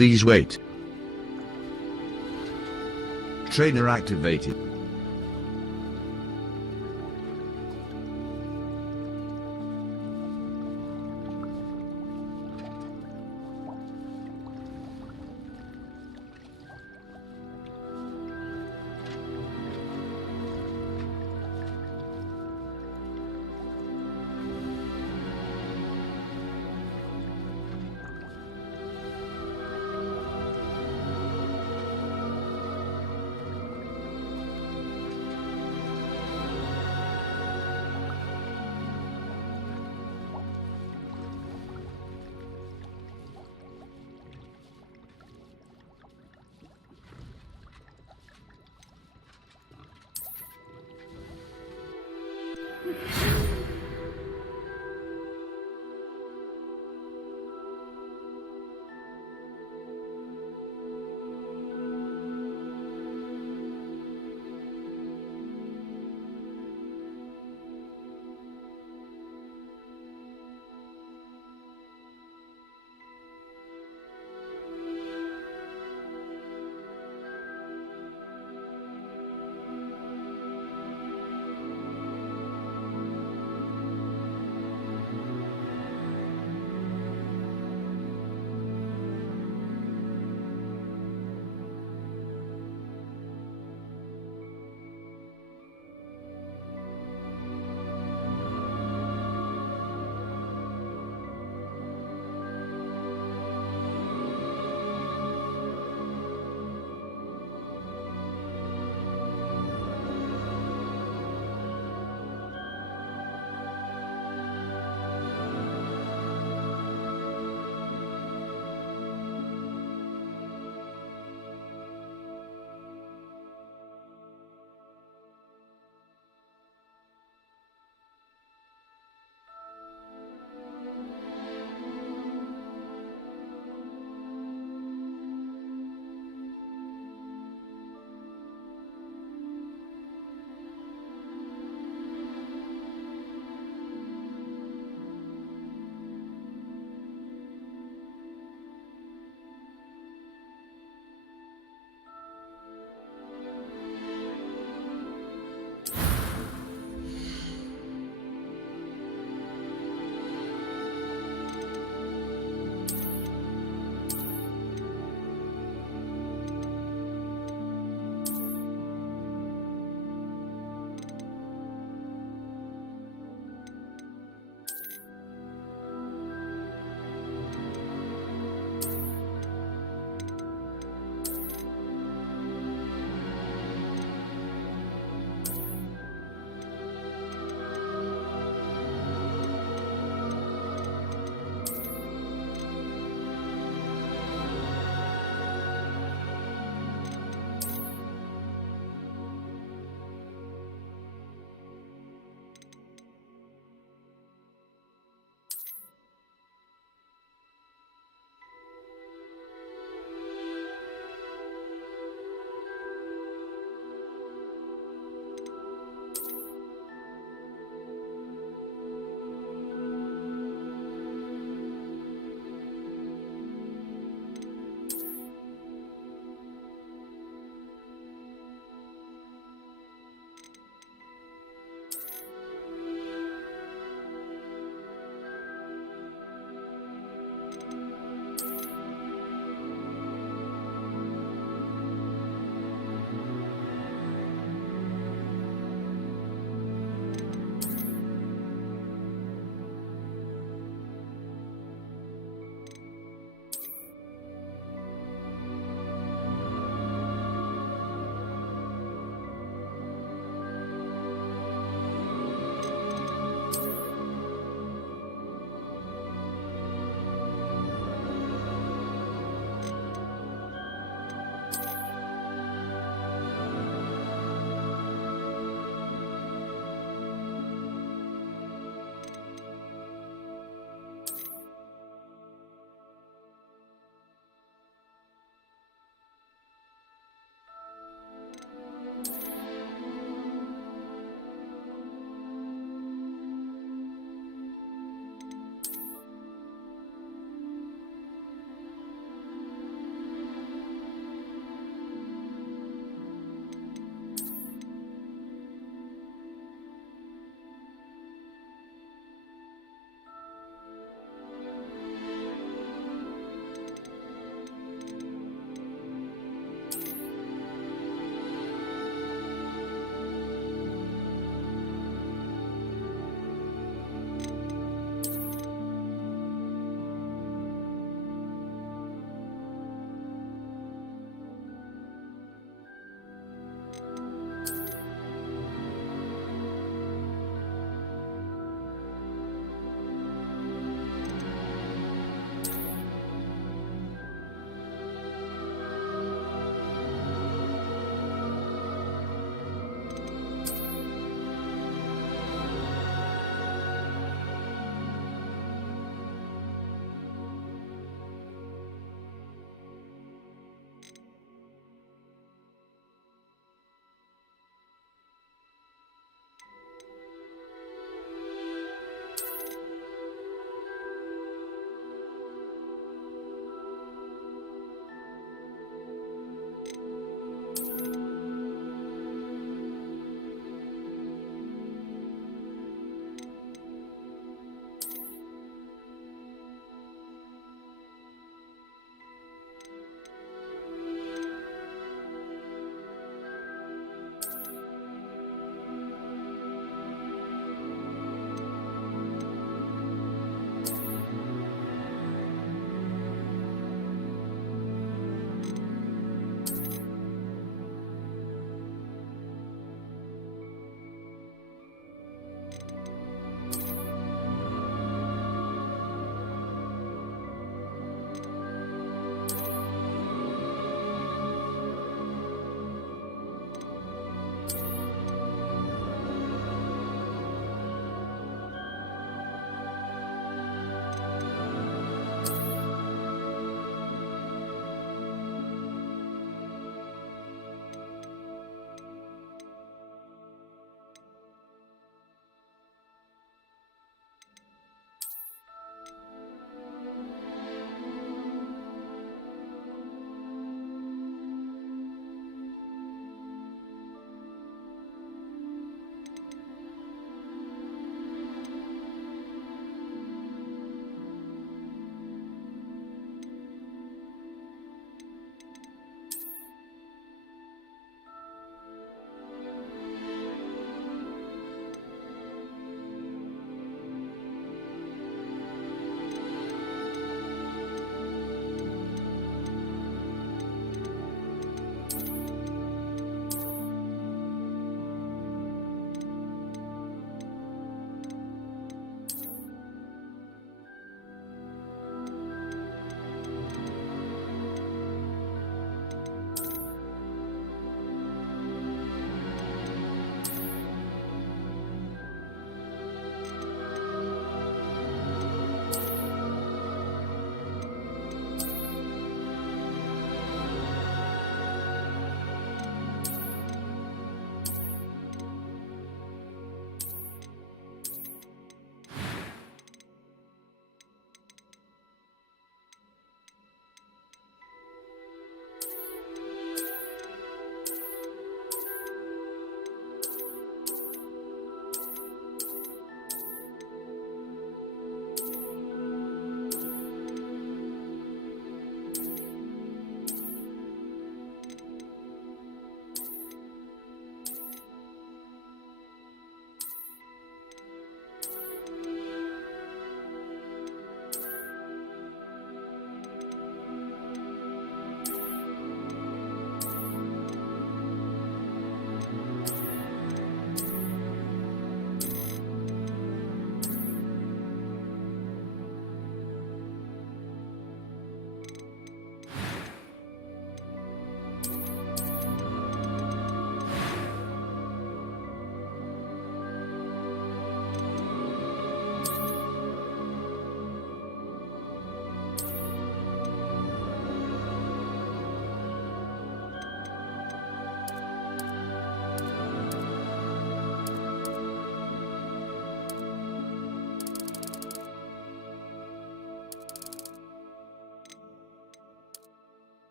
Please wait. Trainer activated.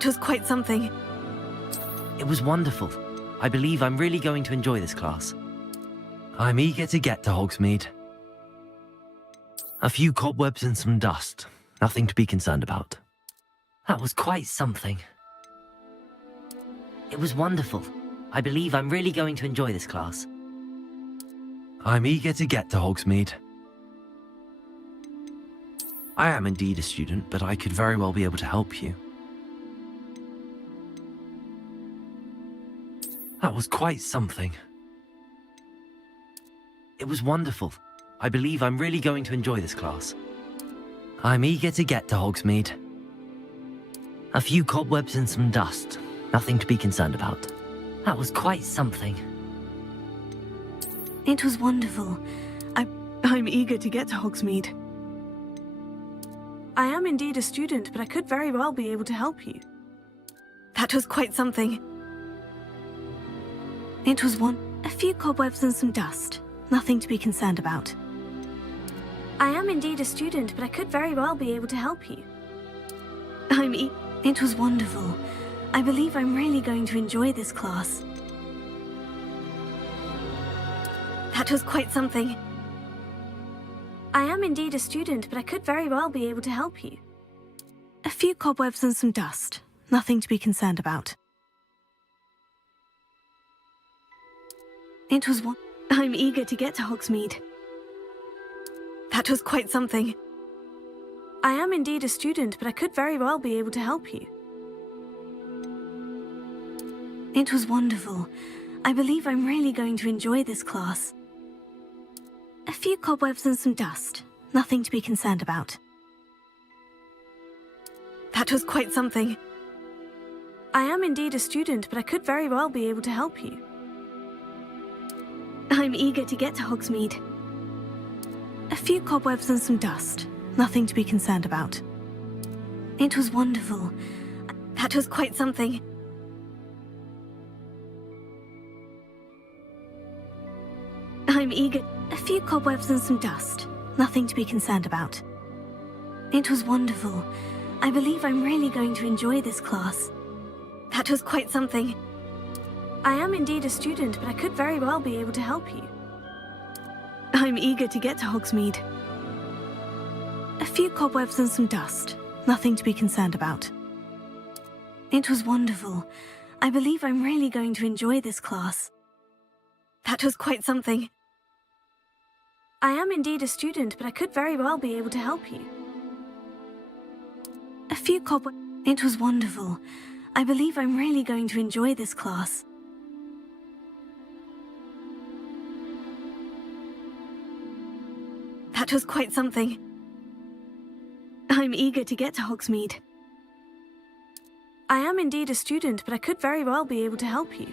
That was quite something. It was wonderful. I believe I'm really going to enjoy this class. I'm eager to get to Hogsmeade. A few cobwebs and some dust. Nothing to be concerned about. That was quite something. It was wonderful. I believe I'm really going to enjoy this class. I'm eager to get to Hogsmeade. I am indeed a student, but I could very well be able to help you. That was quite something. It was wonderful. I believe I'm really going to enjoy this class. I'm eager to get to Hogsmeade. A few cobwebs and some dust. Nothing to be concerned about. That was quite something. It was wonderful. I'm eager to get to Hogsmeade. I am indeed a student, but I could very well be able to help you. That was quite something. It was a few cobwebs and some dust. Nothing to be concerned about. I am indeed a student, but I could very well be able to help you. It was wonderful. I believe I'm really going to enjoy this class. That was quite something. I am indeed a student, but I could very well be able to help you. A few cobwebs and some dust. Nothing to be concerned about. It was I'm eager to get to Hogsmeade. That was quite something. I am indeed a student, but I could very well be able to help you. It was wonderful. I believe I'm really going to enjoy this class. A few cobwebs and some dust. Nothing to be concerned about. That was quite something. I am indeed a student, but I could very well be able to help you. I'm eager to get to Hogsmeade. A few cobwebs and some dust. Nothing to be concerned about. It was wonderful. That was quite something. I'm eager. A few cobwebs and some dust. Nothing to be concerned about. It was wonderful. I believe I'm really going to enjoy this class. That was quite something. I am indeed a student, but I could very well be able to help you. I'm eager to get to Hogsmeade. A few cobwebs and some dust. Nothing to be concerned about. It was wonderful. I believe I'm really going to enjoy this class. That was quite something. I am indeed a student, but I could very well be able to help you. A few cobwebs. It was wonderful. I believe I'm really going to enjoy this class. That was quite something. I'm eager to get to Hogsmeade. I am indeed a student, but I could very well be able to help you.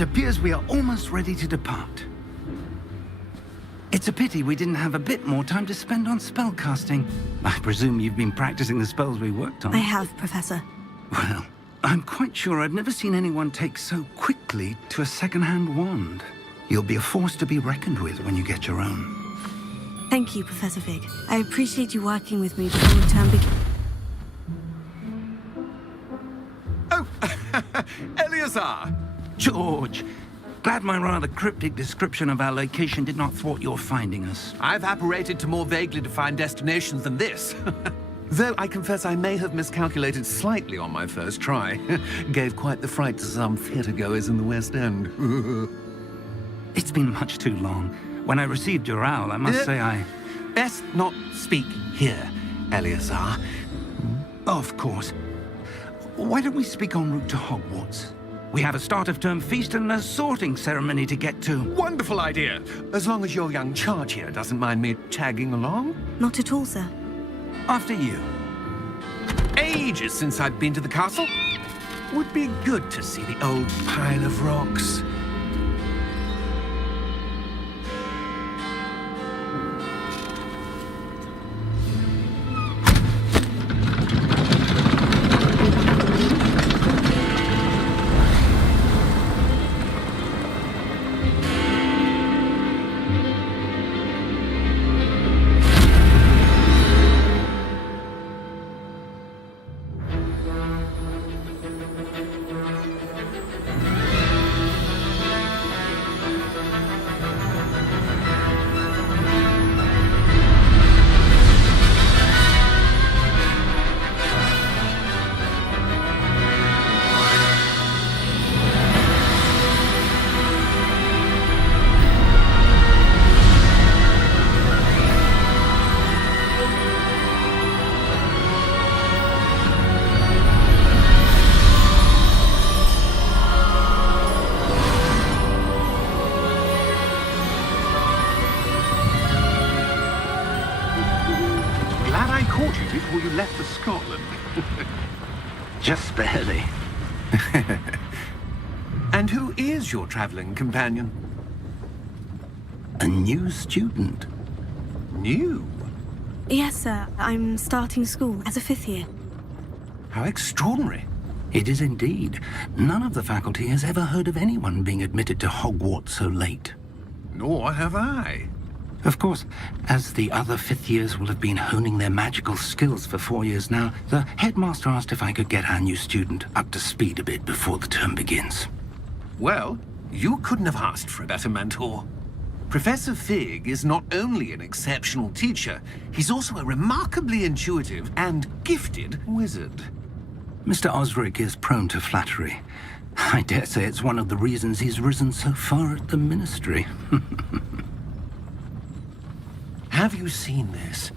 It appears we are almost ready to depart. It's a pity we didn't have a bit more time to spend on spellcasting. I presume you've been practicing the spells we worked on. I have, Professor. Well, I'm quite sure I've never seen anyone take so quickly to a second-hand wand. You'll be a force to be reckoned with when you get your own. Thank you, Professor Fig. I appreciate you working with me before the term begins. Oh, Eleazar! George, glad my rather cryptic description of our location did not thwart your finding us. I've apparated to more vaguely defined destinations than this. Though I confess I may have miscalculated slightly on my first try. Gave quite the fright to some theatre-goers in the West End. It's been much too long. When I received your owl, I must say I... Best not speak here, Eleazar. Of course. Why don't we speak en route to Hogwarts? We have a start-of-term feast and a sorting ceremony to get to. Wonderful idea! As long as your young charge here doesn't mind me tagging along. Not at all, sir. After you. Ages since I've been to the castle. Would be good to see the old pile of rocks. Before you left for Scotland. Just barely. And who is your traveling companion? A new student. New? Yes, sir. I'm starting school as a 5th year. How extraordinary. It is indeed. None of the faculty has ever heard of anyone being admitted to Hogwarts so late. Nor have I. Of course, as the other 5th years will have been honing their magical skills for 4 years now, the headmaster asked if I could get our new student up to speed a bit before the term begins. Well, you couldn't have asked for a better mentor. Professor Fig is not only an exceptional teacher, he's also a remarkably intuitive and gifted wizard. Mr. Osric is prone to flattery. I dare say it's one of the reasons he's risen so far at the ministry. Have you seen this?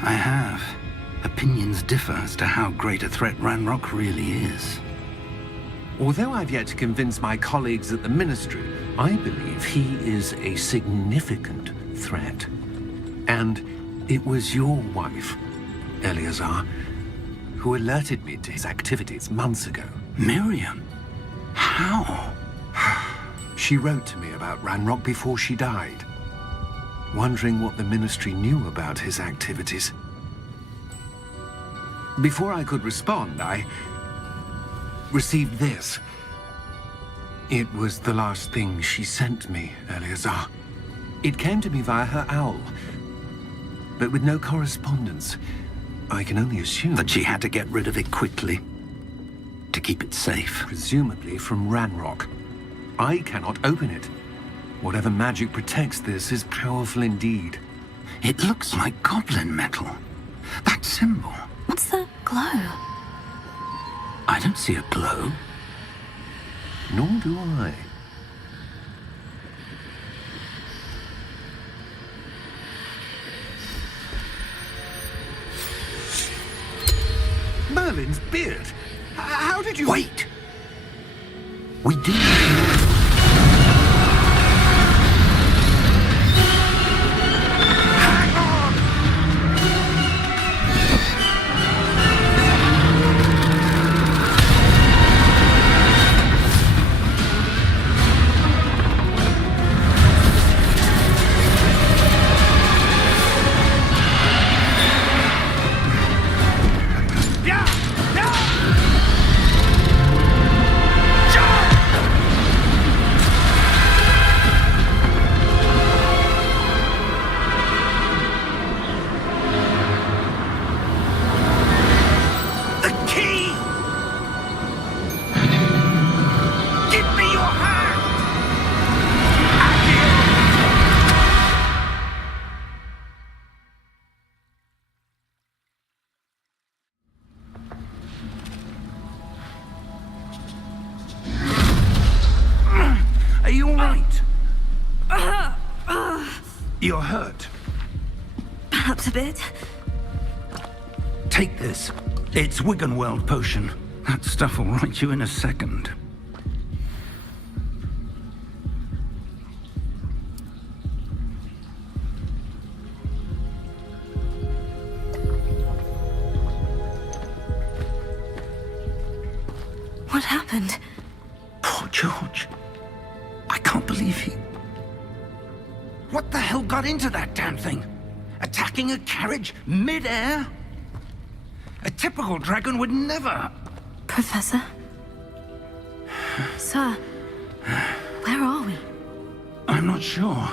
I have. Opinions differ as to how great a threat Ranrock really is. Although I've yet to convince my colleagues at the Ministry, I believe he is a significant threat. And it was your wife, Eleazar, who alerted me to his activities months ago. Miriam? How? She wrote to me about Ranrock before she died, wondering what the Ministry knew about his activities. Before I could respond, I received this. It was the last thing she sent me, Eleazar. It came to me via her owl, but with no correspondence. I can only assume That she had to get rid of it quickly, to keep it safe. presumably from Ranrock. I cannot open it. Whatever magic protects this is powerful indeed. It looks like goblin metal. That symbol. What's the glow? I don't see a glow. Nor do I. Merlin's beard. How did you... Wait! We do. Hang on! You're hurt. Perhaps a bit. Take this. It's Wiggenweld potion. That stuff will right you in a second. What happened? Poor George. I can't believe he... What the hell got into that damn thing? Attacking a carriage mid-air? A typical dragon would never... Professor? Sir, where are we? I'm not sure.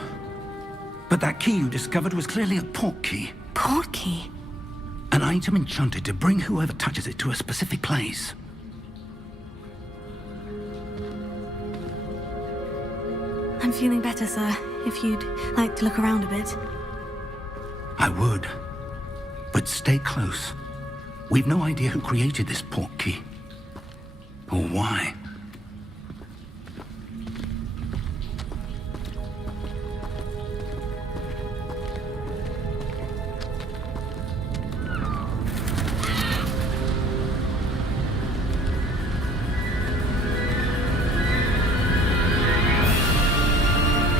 But that key you discovered was clearly a port key. Port key? An item enchanted to bring whoever touches it to a specific place. I'm feeling better, sir. If you'd like to look around a bit. I would. But stay close. We've no idea who created this port key. Or why.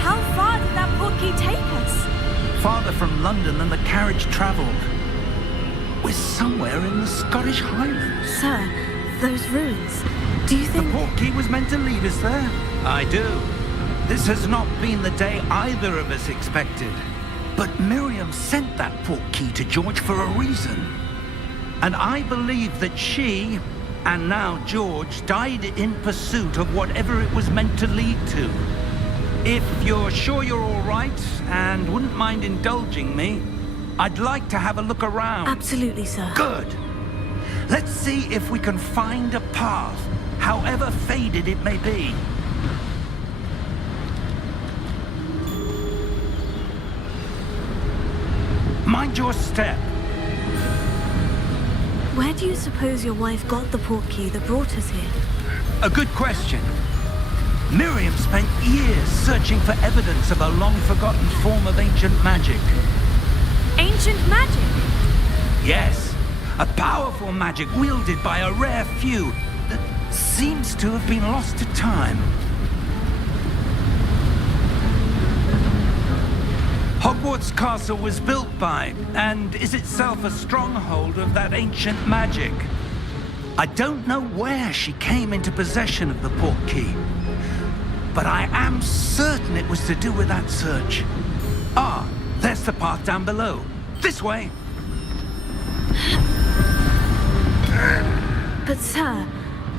How far did that port key take us? Farther from London than the carriage travelled. We're somewhere in the Scottish Highlands. Sir, those ruins. Do you The think... port key was meant to lead us there? I do. This has not been the day either of us expected. But Miriam sent that port key to George for a reason. And I believe that she, and now George, died in pursuit of whatever it was meant to lead to. If you're sure you're all right, and wouldn't mind indulging me, I'd like to have a look around. Absolutely, sir. Good. Let's see if we can find a path, however faded it may be. Mind your step. Where do you suppose your wife got the port key that brought us here? A good question. Miriam spent years searching for evidence of a long-forgotten form of ancient magic. Ancient magic? Yes, a powerful magic wielded by a rare few that seems to have been lost to time. Hogwarts Castle was built by, and is itself a stronghold of that ancient magic. I don't know where she came into possession of the port key, but I am certain it was to do with that search. Ah, there's the path down below. This way. But sir,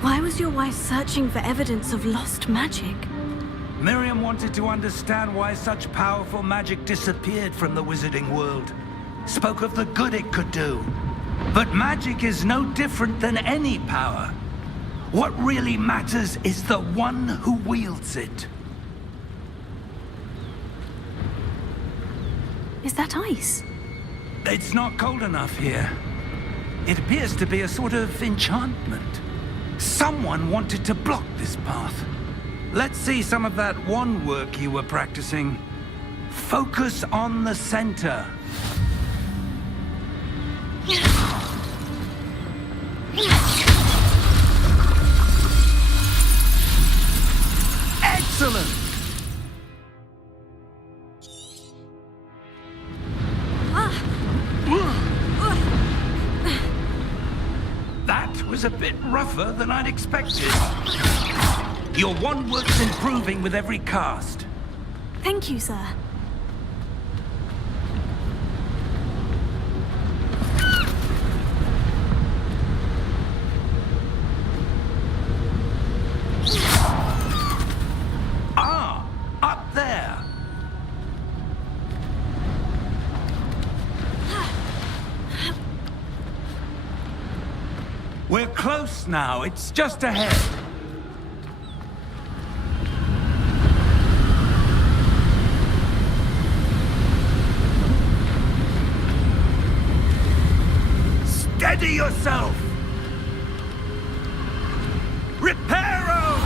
why was your wife searching for evidence of lost magic? Miriam wanted to understand why such powerful magic disappeared from the wizarding world. Spoke of the good it could do. But magic is no different than any power. What really matters is the one who wields it. Is that ice? It's not cold enough here. It appears to be a sort of enchantment. Someone wanted to block this path. Let's see some of that wand work you were practicing. Focus on the center. Excellent! That was a bit rougher than I'd expected. Your wand work's improving with every cast. Thank you, sir. Ah, up there. We're close now. It's just ahead. Steady yourself! Reparo!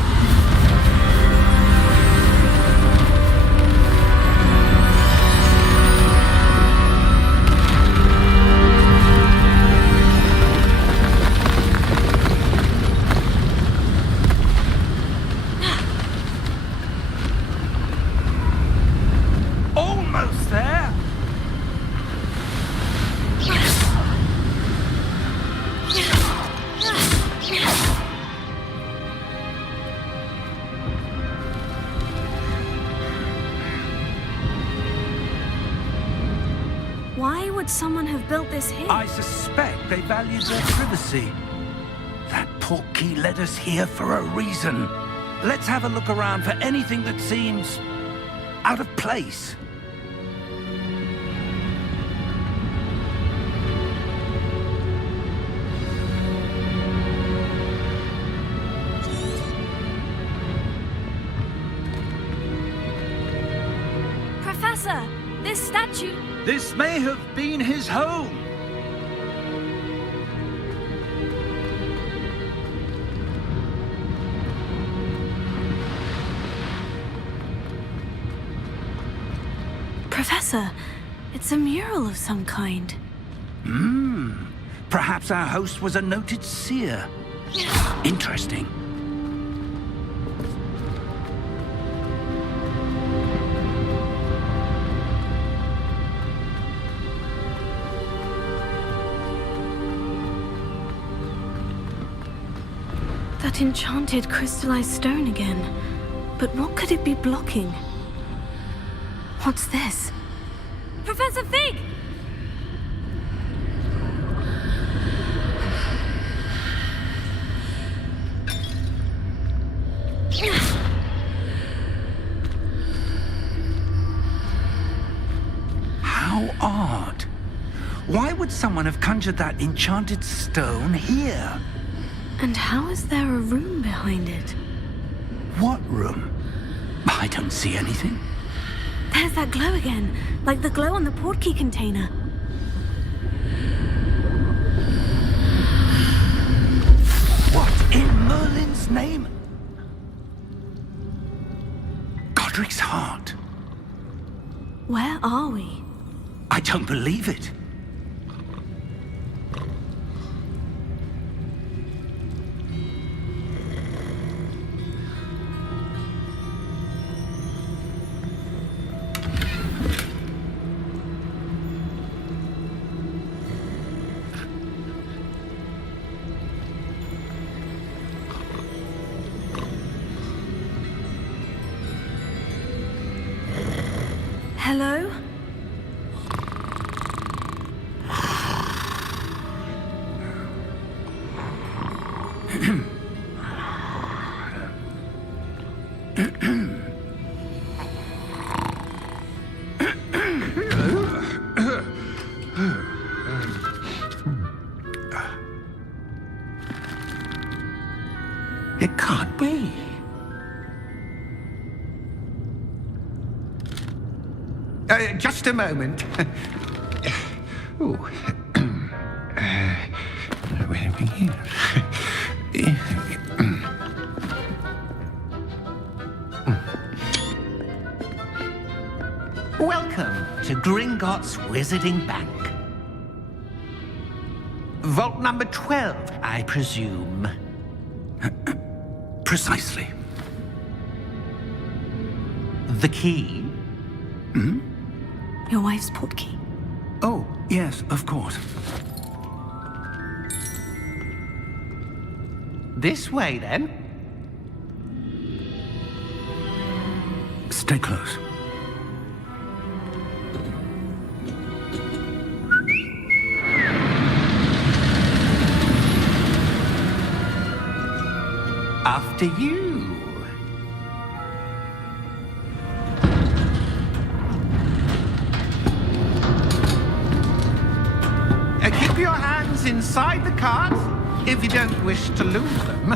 would someone have built this here? I suspect they valued their privacy. That portkey led us here for a reason. Let's have a look around for anything that seems out of place. Professor, this statue... This may have been his home. Professor, it's a mural of some kind. Perhaps our host was a noted seer. Interesting. That enchanted crystallized stone again. But what could it be blocking? What's this? Professor Fig! How odd. Why would someone have conjured that enchanted stone here? And how is there a room behind it? What room? I don't see anything. There's that glow again, like the glow on the portkey container. What in Merlin's name? Godric's heart. Where are we? I don't believe it. Hello? It can't be. Just a moment. Oh. Where are we here? Welcome to Gringotts Wizarding Bank. Vault number 12, I presume. Precisely. The key? Your wife's portkey. Oh, yes, of course. This way, then. Stay close. After you. Keep your hands inside the cart if you don't wish to lose them.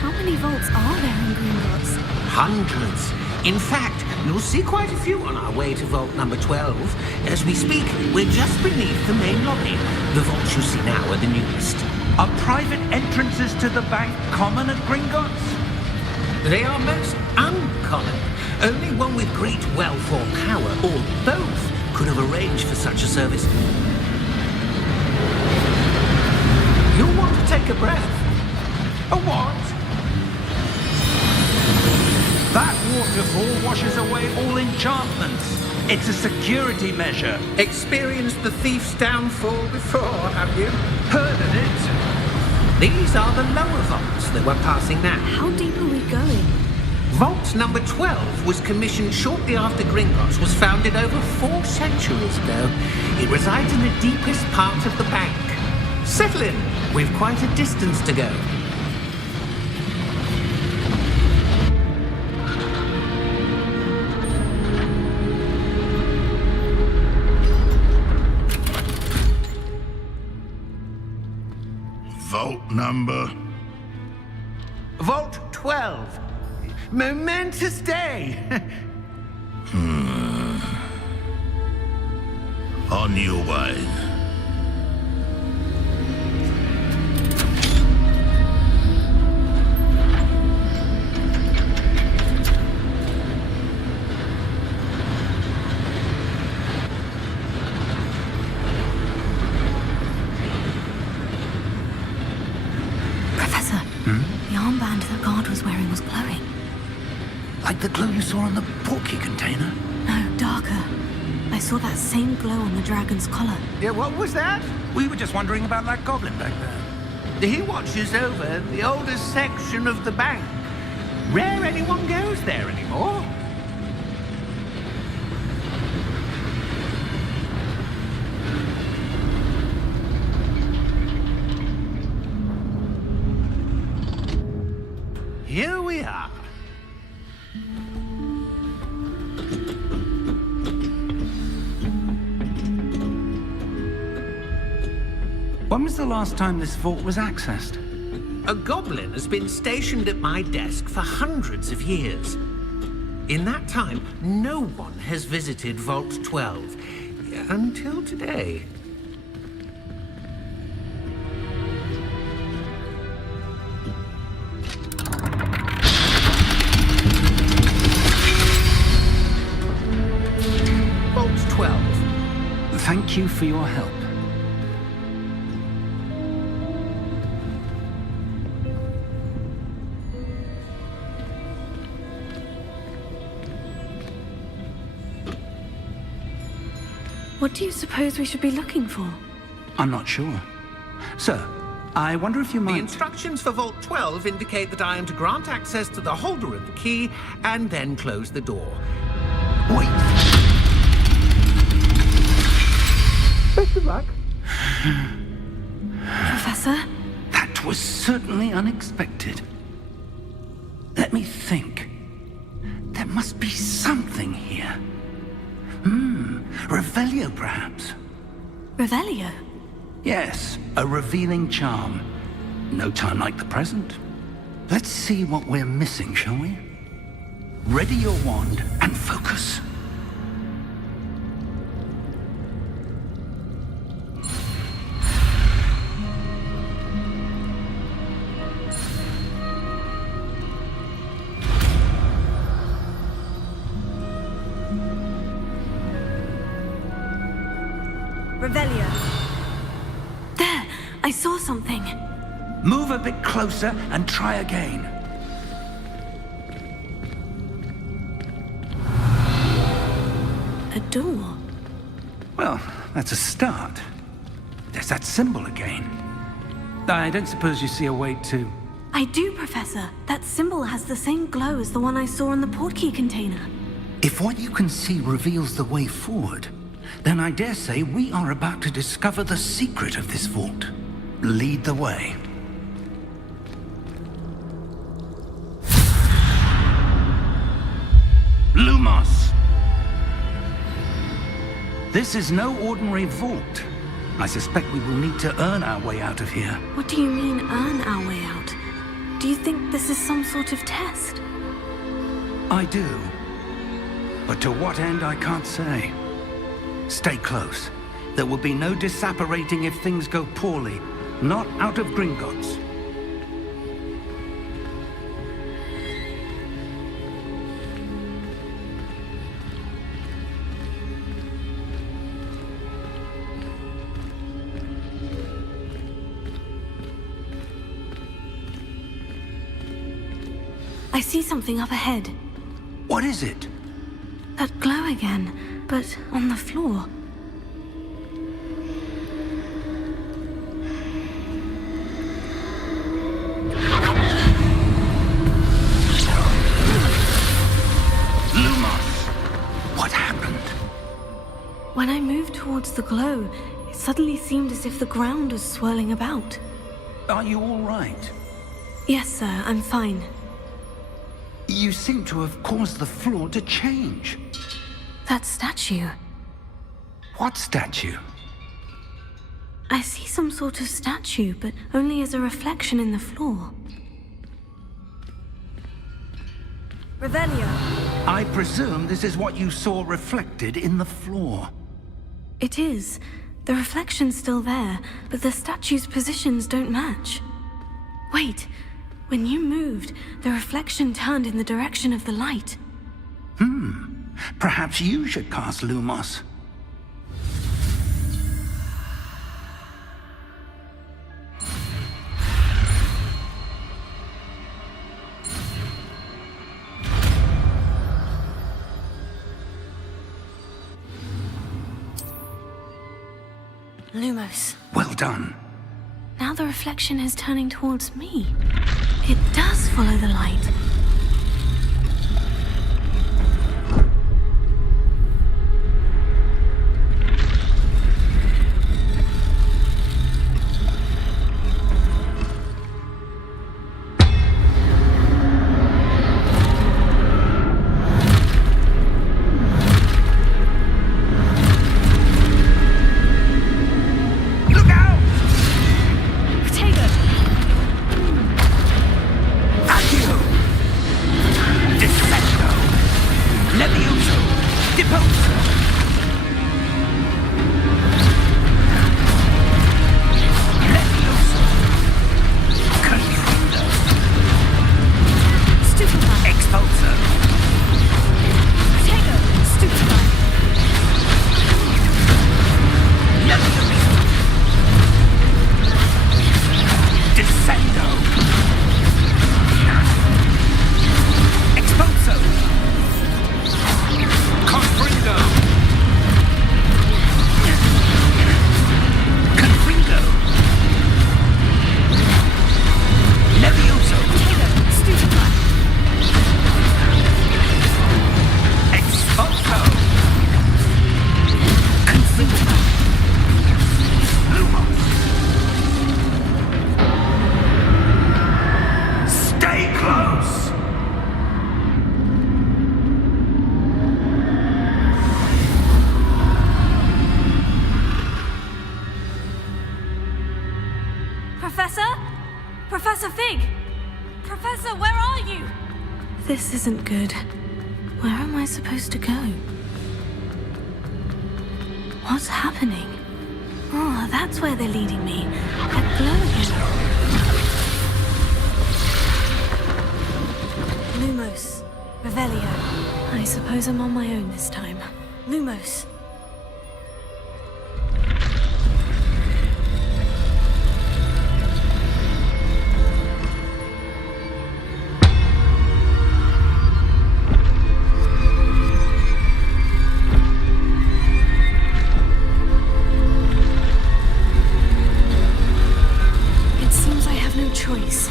How many vaults are there in Gringotts? Hundreds. In fact, you'll see quite a few on our way to vault number 12. As we speak, we're just beneath the main lobby. The vaults you see now are the newest. Are private entrances to the bank common at Gringotts? They are most uncommon. Only one with great wealth or power, or both, could have arranged for such a service. You'll want to take a breath. A what? That waterfall washes away all enchantments. It's a security measure. Experienced the thief's downfall before, have you? Heard of it? These are the lower vaults that we're passing now. How deep are we going? Vault number 12 was commissioned shortly after Gringotts was founded over 4 centuries ago. It resides in the deepest part of the bank. Settle in. We've quite a distance to go. Vault number. Vault 12. Momentous day. On your way. Professor, the armband the guard was wearing was glowing. Like the glow you saw on the portkey container? No, darker. I saw that same glow on the dragon's collar. Yeah, what was that? We were just wondering about that goblin back there. He watches over the oldest section of the bank. Rare anyone goes there anymore. Here we are. When was the last time this vault was accessed? A goblin has been stationed at my desk for hundreds of years. In that time, no one has visited Vault 12. Until today. Vault 12. Thank you for your help. What do you suppose we should be looking for? I'm not sure. Sir, I wonder if you The might... instructions for Vault 12 indicate that I am to grant access to the holder of the key and then close the door. Wait! Best of luck. Professor? That was certainly unexpected. Let me think. There must be something here. Revelio, perhaps? Revelio? Yes, a revealing charm. No time like the present. Let's see what we're missing, shall we? Ready your wand and focus. Revelio. There! I saw something. Move a bit closer and try again. A door. Well, that's a start. There's that symbol again. I don't suppose you see a way to... I do, Professor. That symbol has the same glow as the one I saw on the portkey container. If what you can see reveals the way forward, then I dare say we are about to discover the secret of this vault. Lead the way. Lumos! This is no ordinary vault. I suspect we will need to earn our way out of here. What do you mean, earn our way out? Do you think this is some sort of test? I do. But to what end, I can't say. Stay close. There will be no disapparating if things go poorly. Not out of Gringotts. I see something up ahead. What is it? That glow again, but on the floor. When I moved towards the glow, it suddenly seemed as if the ground was swirling about. Are you all right? Yes, sir, I'm fine. You seem to have caused the floor to change. That statue. What statue? I see some sort of statue, but only as a reflection in the floor. Revelio. I presume this is what you saw reflected in the floor. It is. The reflection's still there, but the statue's positions don't match. Wait, when you moved, the reflection turned in the direction of the light. Perhaps you should cast Lumos. Lumos. Well done. Now the reflection is turning towards me. It does follow the light. Professor Fig! Professor, where are you? This isn't good. Where am I supposed to go? What's happening? Oh, that's where they're leading me. That glow again. Lumos. Revelio. I suppose I'm on my own this time. Lumos. Choice.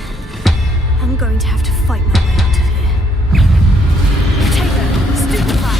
I'm going to have to fight my way out of here. Taylor, stupefy!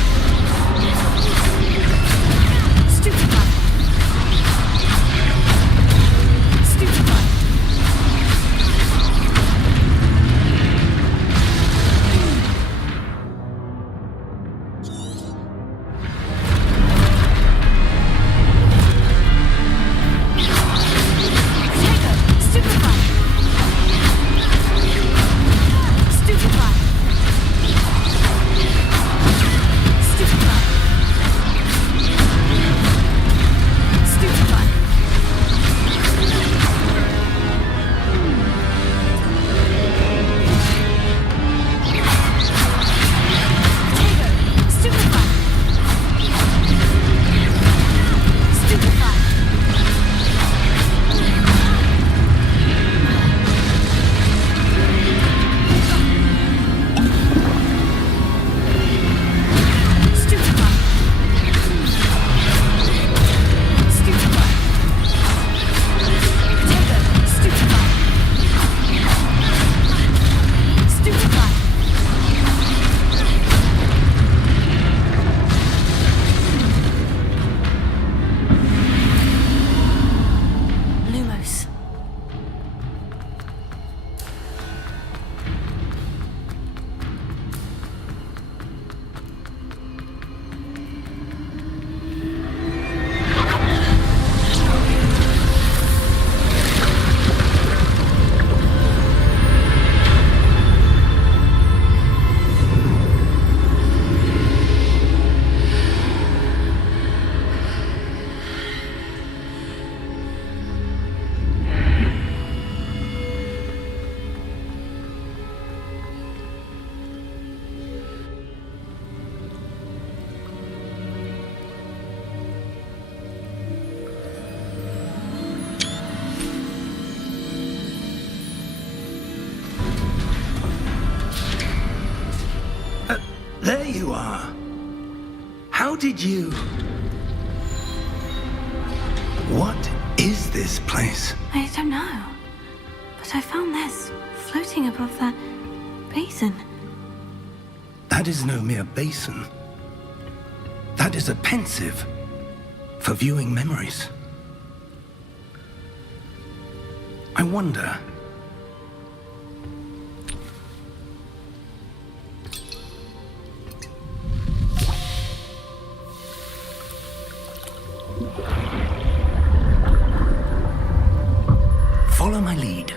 are. How did you... What is this place? I don't know. But I found this floating above that basin. That is no mere basin. That is a pensive for viewing memories. I wonder... Follow my lead.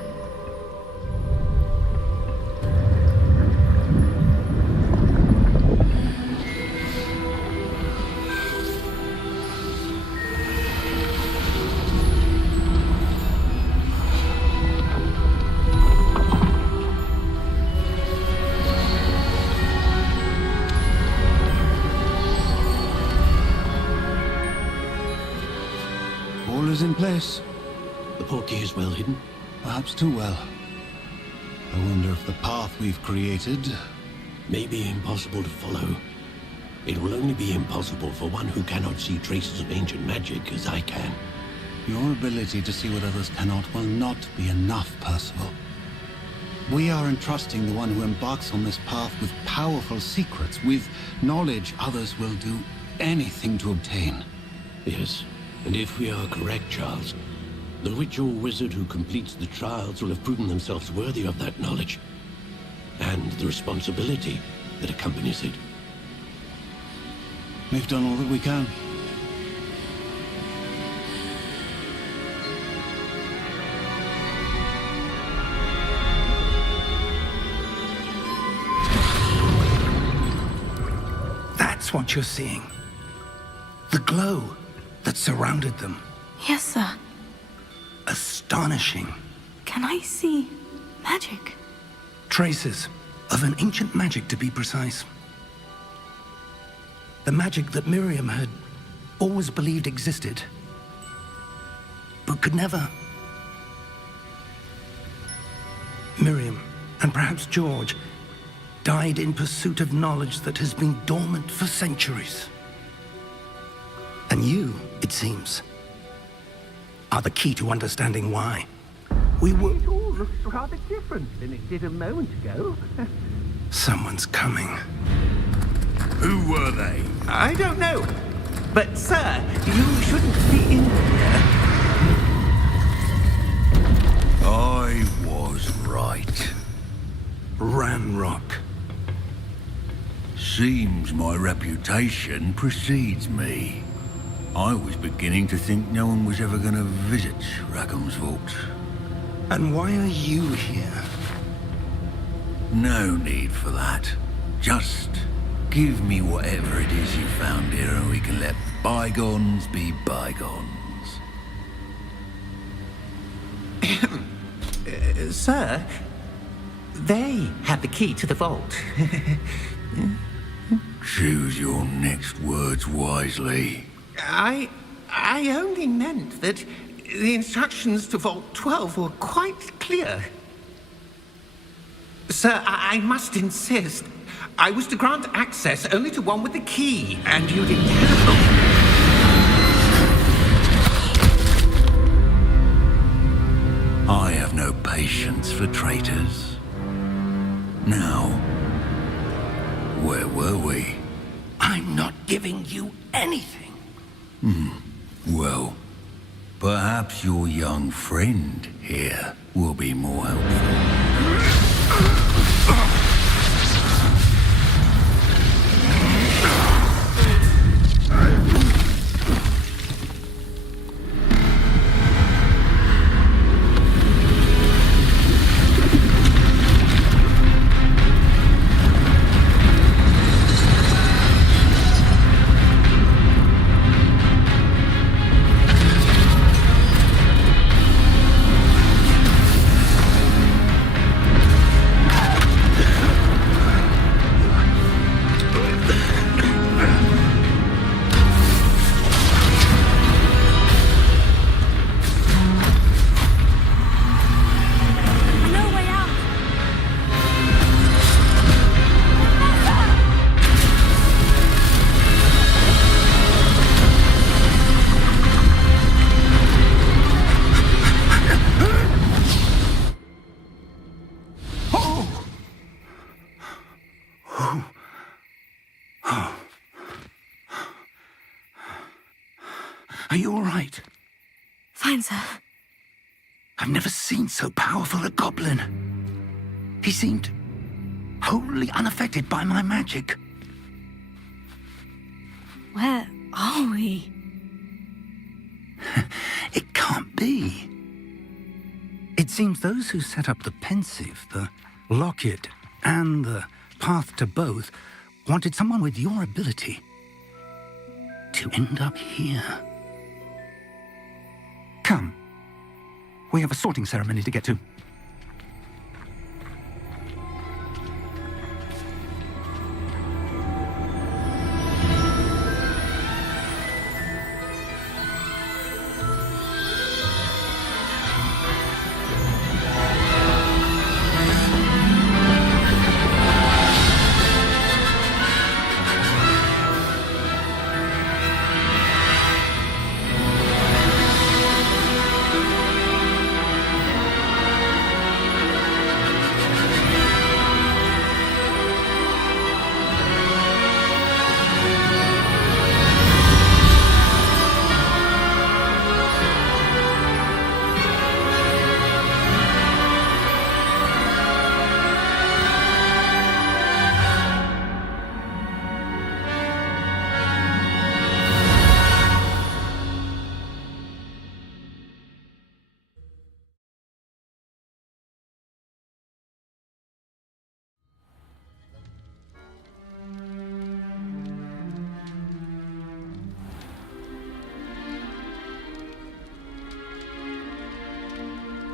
All is in place. The portkey is well hidden. Perhaps too well. I wonder if the path we've created... May be impossible to follow. It will only be impossible for one who cannot see traces of ancient magic as I can. Your ability to see what others cannot will not be enough, Percival. We are entrusting the one who embarks on this path with powerful secrets, with knowledge others will do anything to obtain. Yes, and if we are correct, Charles, the witch or wizard who completes the trials will have proven themselves worthy of that knowledge, and the responsibility that accompanies it. We've done all that we can. That's what you're seeing. The glow that surrounded them. Yes, sir. Astonishing. Can I see magic? Traces of an ancient magic, to be precise. The magic that Miriam had always believed existed, but could never. Miriam, and perhaps George, died in pursuit of knowledge that has been dormant for centuries. And you, it seems, are the key to understanding why. We were... It all looks rather different than it did a moment ago. Someone's coming. Who were they? I don't know. But, sir, you shouldn't be in here. I was right. Ranrock. Seems my reputation precedes me. I was beginning to think no one was ever going to visit Rackham's vault. And why are you here? No need for that. Just give me whatever it is you found here and we can let bygones be bygones. Sir, they have the key to the vault. Choose your next words wisely. I only meant that the instructions to Vault 12 were quite clear. Sir, I must insist. I was to grant access only to one with the key, and you didn't have... I have no patience for traitors. Now, where were we? I'm not giving you anything. Well, perhaps your young friend here will be more helpful. Are you all right? Fine, sir. I've never seen so powerful a goblin. He seemed wholly unaffected by my magic. Where are we? It can't be. It seems those who set up the pensive, the locket, and the path to both wanted someone with your ability to end up here. Come. We have a sorting ceremony to get to.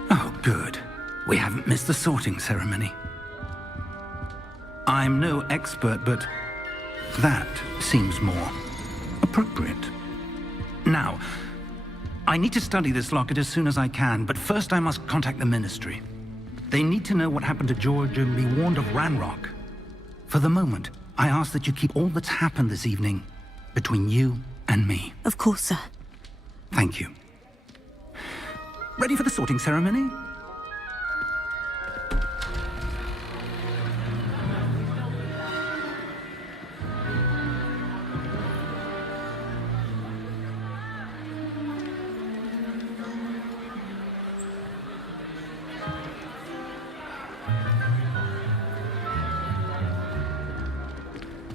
Oh, good. We haven't missed the sorting ceremony. I'm no expert, but that seems more appropriate. Now, I need to study this locket as soon as I can, but first I must contact the Ministry. They need to know what happened to George and be warned of Ranrock. For the moment, I ask that you keep all that's happened this evening between you and me. Of course, sir. Thank you. Ready for the sorting ceremony?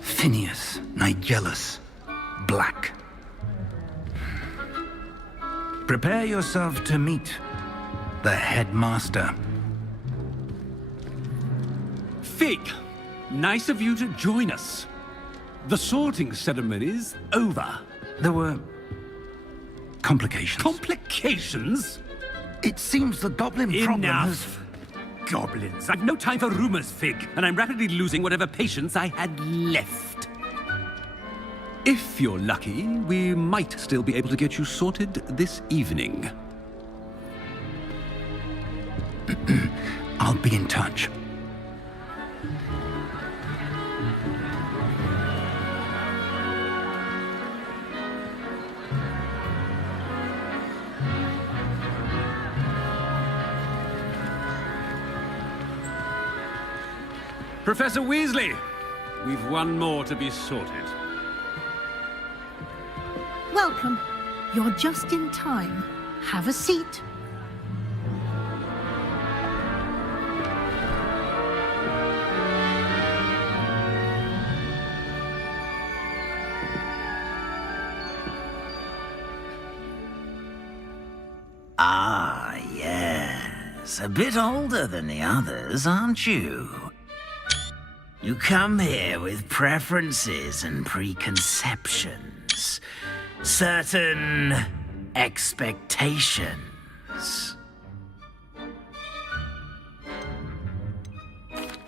Phineas, Nigellus, Black. Prepare yourself to meet the headmaster. Fig, nice of you to join us. The sorting ceremony's over. There were complications. Complications? It seems the goblin problem has... Enough! Goblins. I've no time for rumors, Fig, and I'm rapidly losing whatever patience I had left. If you're lucky, we might still be able to get you sorted this evening. I'll be in touch. Professor Weasley, we've one more to be sorted. Welcome. You're just in time. Have a seat. Ah, yes. A bit older than the others, aren't you? You come here with preferences and preconceptions. Certain expectations.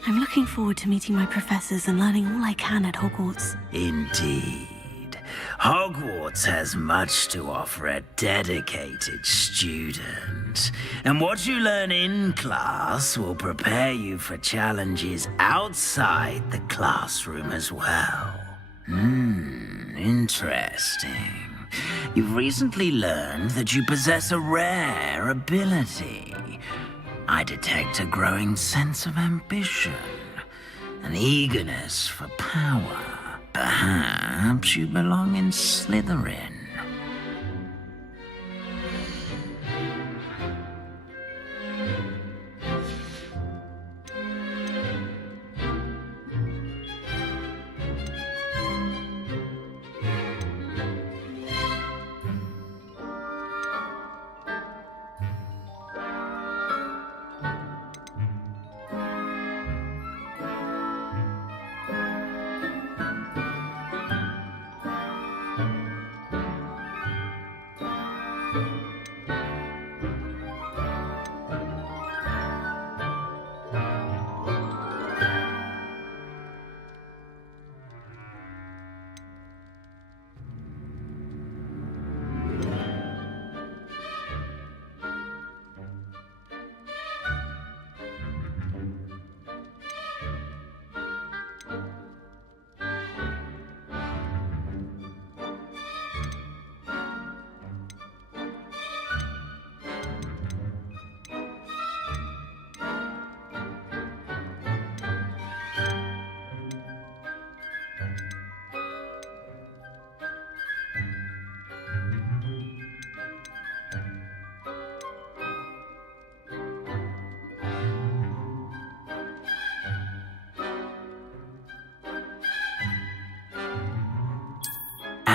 I'm looking forward to meeting my professors and learning all I can at Hogwarts. Indeed. Hogwarts has much to offer a dedicated student. And what you learn in class will prepare you for challenges outside the classroom as well. Interesting. You've recently learned that you possess a rare ability. I detect a growing sense of ambition, an eagerness for power. Perhaps you belong in Slytherin.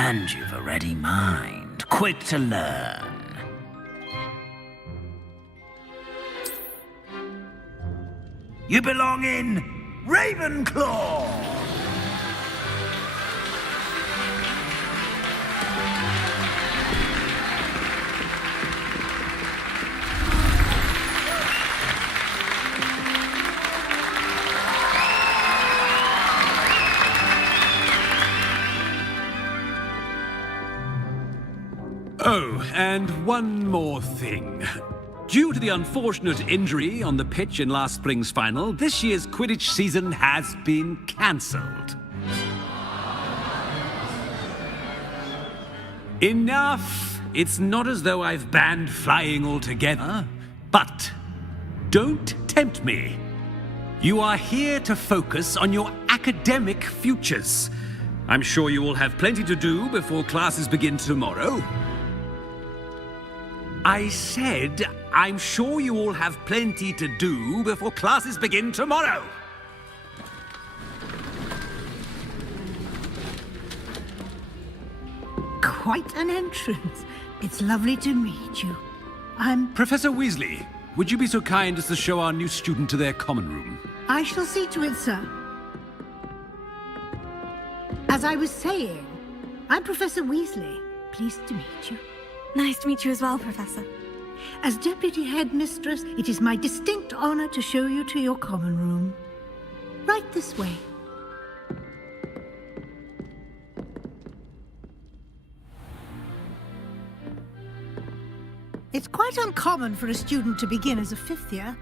And you've a ready mind, quick to learn. You belong in Ravenclaw! Oh, and one more thing. Due to the unfortunate injury on the pitch in last spring's final, this year's Quidditch season has been cancelled. Enough! It's not as though I've banned flying altogether, but don't tempt me. You are here to focus on your academic futures. I'm sure you will have plenty to do before classes begin tomorrow. I said, I'm sure you all have plenty to do before classes begin tomorrow. Quite an entrance. It's lovely to meet you. I'm... Professor Weasley, would you be so kind as to show our new student to their common room? I shall see to it, sir. As I was saying, I'm Professor Weasley. Pleased to meet you. Nice to meet you as well, Professor. As Deputy Headmistress, it is my distinct honor to show you to your common room. Right this way. It's quite uncommon for a student to begin as a fifth year.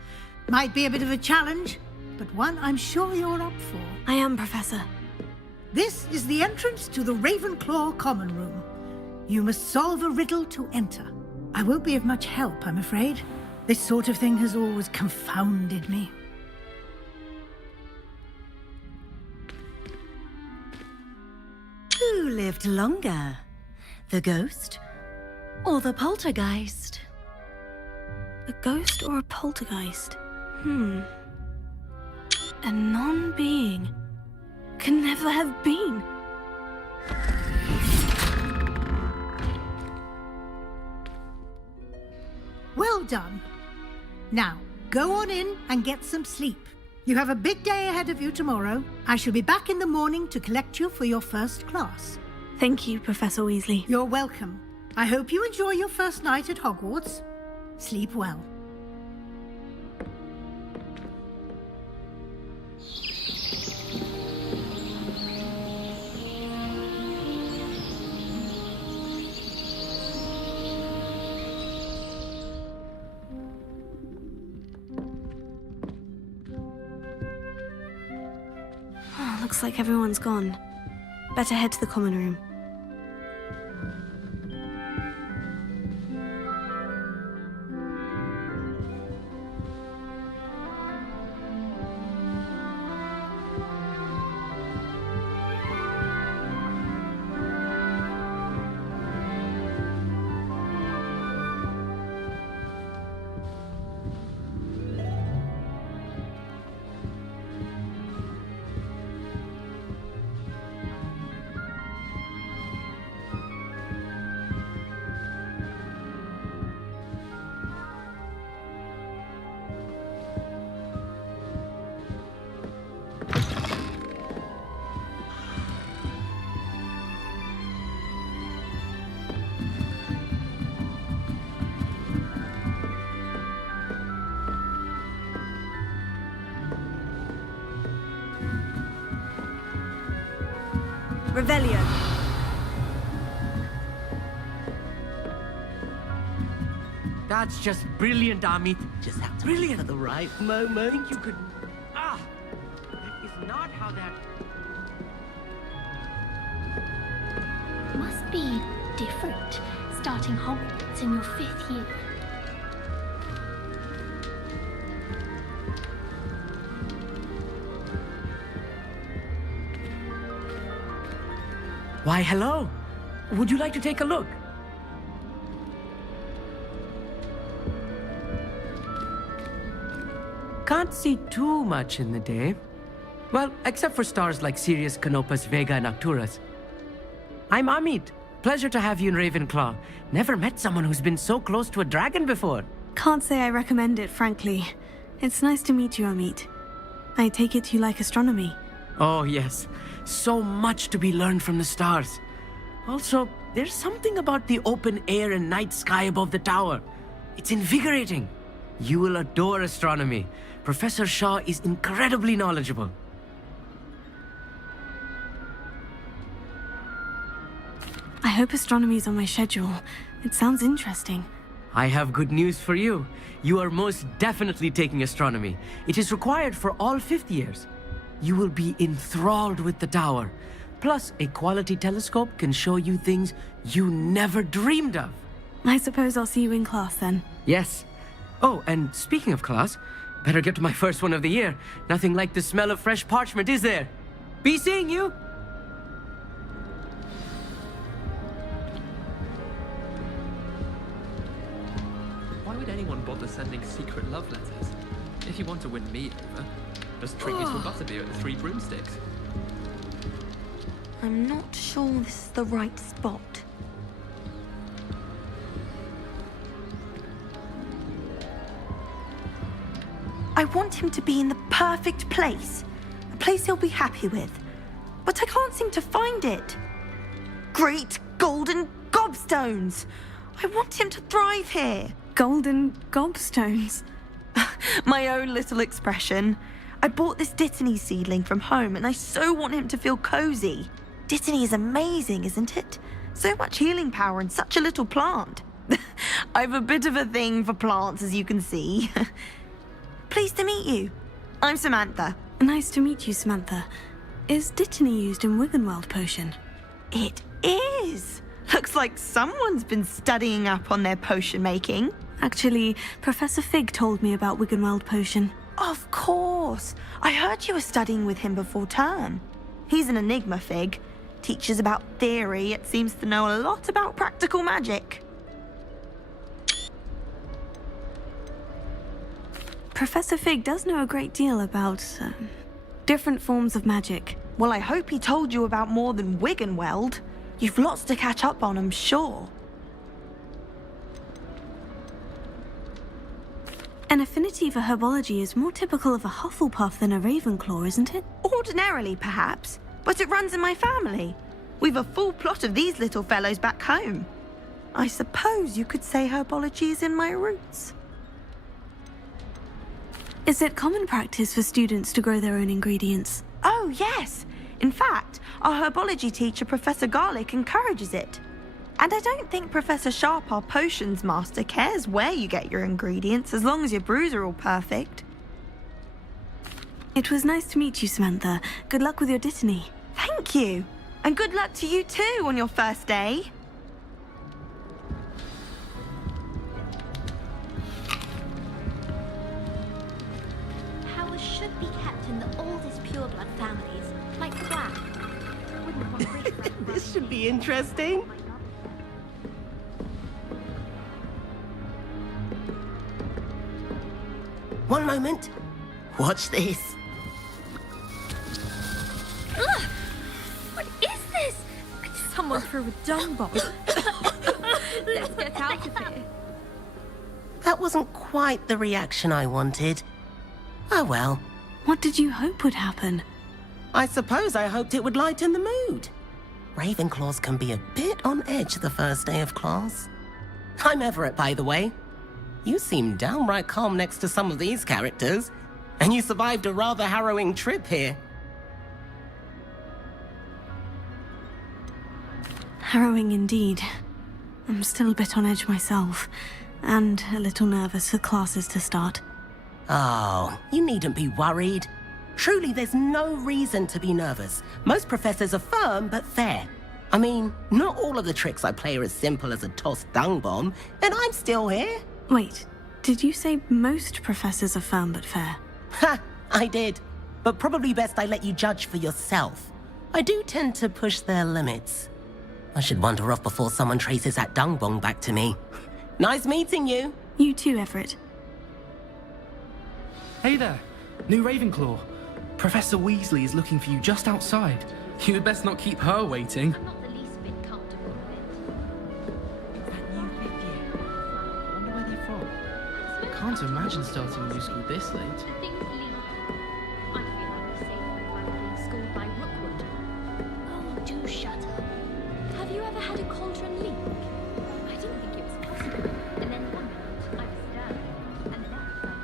Might be a bit of a challenge, but one I'm sure you're up for. I am, Professor. This is the entrance to the Ravenclaw common room. You must solve a riddle to enter. I won't be of much help, I'm afraid. This sort of thing has always confounded me. Who lived longer? The ghost or the poltergeist? A ghost or a poltergeist? A non-being can never have been. Well done. Now, go on in and get some sleep. You have a big day ahead of you tomorrow. I shall be back in the morning to collect you for your first class. Thank you, Professor Weasley. You're welcome. I hope you enjoy your first night at Hogwarts. Sleep well. Looks like everyone's gone. Better head to the common room. Revelio. That's just brilliant, Amit. Just have to brilliant at the right moment. I think you could... that is not how that... Must be different, starting Hogwarts in your 5th year. Why, hello. Would you like to take a look? Can't see too much in the day. Well, except for stars like Sirius, Canopus, Vega, and Arcturus. I'm Amit. Pleasure to have you in Ravenclaw. Never met someone who's been so close to a dragon before. Can't say I recommend it, frankly. It's nice to meet you, Amit. I take it you like astronomy. Oh, yes. So much to be learned from the stars. Also, there's something about the open air and night sky above the tower. It's invigorating. You will adore astronomy. Professor Shaw is incredibly knowledgeable. I hope astronomy's on my schedule. It sounds interesting. I have good news for you. You are most definitely taking astronomy. It is required for all 5th years. You will be enthralled with the tower. Plus, a quality telescope can show you things you never dreamed of. I suppose I'll see you in class then. Yes. Oh, and speaking of class, better get to my first one of the year. Nothing like the smell of fresh parchment, is there? Be seeing you! Why would anyone bother sending secret love letters? If you want to win me over, just treat me to a butterbeer at the Three Broomsticks. I'm not sure this is the right spot. I want him to be in the perfect place. A place he'll be happy with. But I can't seem to find it. Great golden gobstones! I want him to thrive here. Golden gobstones? My own little expression. I bought this Dittany seedling from home and I so want him to feel cozy. Dittany is amazing, isn't it? So much healing power in such a little plant. I've a bit of a thing for plants, as you can see. Pleased to meet you. I'm Samantha. Nice to meet you, Samantha. Is Dittany used in Wiggenweld potion? It is. Looks like someone's been studying up on their potion making. Actually, Professor Fig told me about Wiggenweld potion. Of course. I heard you were studying with him before term. He's an enigma, Fig. Teaches about theory, yet seems to know a lot about practical magic. Professor Fig does know a great deal about different forms of magic. Well, I hope he told you about more than Wiggenweld. You've lots to catch up on, I'm sure. An affinity for herbology is more typical of a Hufflepuff than a Ravenclaw, isn't it? Ordinarily, perhaps, but it runs in my family. We've a full plot of these little fellows back home. I suppose you could say herbology is in my roots. Is it common practice for students to grow their own ingredients? Oh, yes. In fact, our herbology teacher, Professor Garlick, encourages it. And I don't think Professor Sharp, our potions master, cares where you get your ingredients, as long as your brews are all perfect. It was nice to meet you, Samantha. Good luck with your Dittany. Thank you. And good luck to you too on your first day. Powers should be kept in the oldest pureblood families, like the Black. Wouldn't want riffraff This should be interesting. One moment. Watch this. Ugh! What is this? Someone threw a dung bomb. Let's get out of here. That wasn't quite the reaction I wanted. Oh well. What did you hope would happen? I suppose I hoped it would lighten the mood. Ravenclaws can be a bit on edge the first day of class. I'm Everett, by the way. You seem downright calm next to some of these characters, and you survived a rather harrowing trip here. Harrowing indeed. I'm still a bit on edge myself, and a little nervous for classes to start. Oh, you needn't be worried. Truly, there's no reason to be nervous. Most professors are firm but fair. I mean, not all of the tricks I play are as simple as a tossed dung bomb, and I'm still here. Wait, did you say most professors are firm but fair? Ha! I did. But probably best I let you judge for yourself. I do tend to push their limits. I should wander off before someone traces that dung bomb back to me. Nice meeting you. You too, Everett. Hey there, new Ravenclaw. Professor Weasley is looking for you just outside. You'd best not keep her waiting. can't imagine starting a new school this late. Things lead. I feel I'd be safer if I were being schooled by Rookwood. Oh, do shut up. Have you ever had a cauldron leak? I didn't think it was possible. And then one minute I was down, and the next I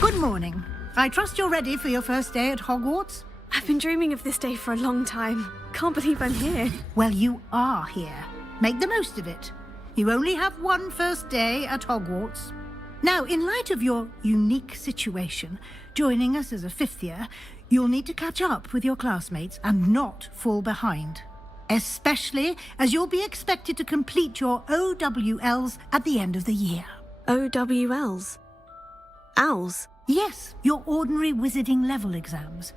Good morning. I trust you're ready for your first day at Hogwarts? I've been dreaming of this day for a long time. Can't believe I'm here. Well, you are here. Make the most of it. You only have one first day at Hogwarts. Now, in light of your unique situation, joining us as a fifth year, you'll need to catch up with your classmates and not fall behind. Especially as you'll be expected to complete your OWLs at the end of the year. OWLs? Owls? Yes, your ordinary wizarding level exams.